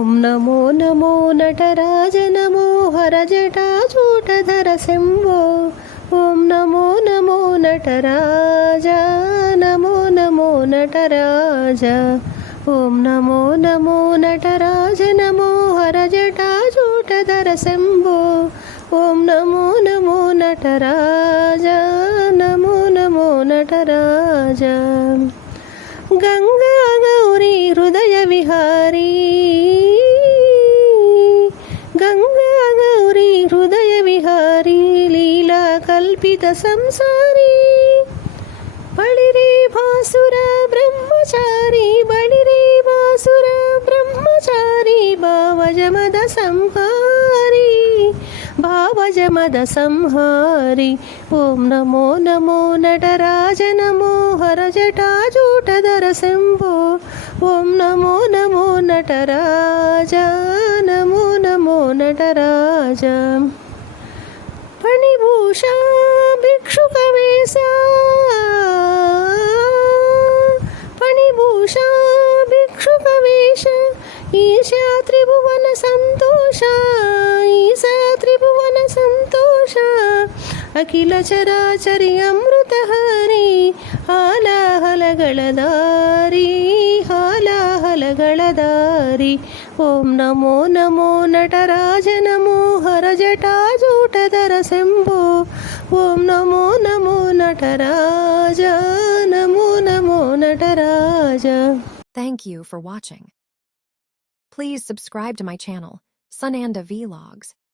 ఓం నమో నమో నటరాజ నమో హరజటాచూటధర శంభో. ఓం నమో నమో నటరాజ నమో నమో నటరాజ. ఓం నమో నమో నటరాజ నమో హరజటాచూటధర శంభో. ఓం నమో నమో నటరాజ నమో నమో నటరాజ. గంగా గౌరీ హృదయ విహారీ, గంగా గౌరీ హృదయ విహారీ, లీలా కల్పిత సంసారీ, బళిరే భాసుర బ్రహ్మచారి, బళిరే భాసుర బ్రహ్మచారి, భావజమద సంహారీ, భావజమద సంహారి. ఓం నమో నమో నటరాజ నమో హరజటాజూటధర శంభో. ఓం నమో నమో నటరాజ నమో నమో నటరాజ. ఫణిభూష భిక్షుకవేశ, ఫణిభూష భిక్షుకవేశ, ఈశా త్రిభువన సంతోష, ఈశా త్రిభువన సంతోష, అఖిల చరాచరి అమృతహరి, హాలాహలగళదారి, హాలాహలగళదారి. ఓం నమో నమో నటరాజ నమో హరజటాజూటధర శంభో. ఓం నమో నమో నటరాజ నమో నమో Nataraja. Thank you for watching. Please subscribe to my channel, Sananda Vlogs.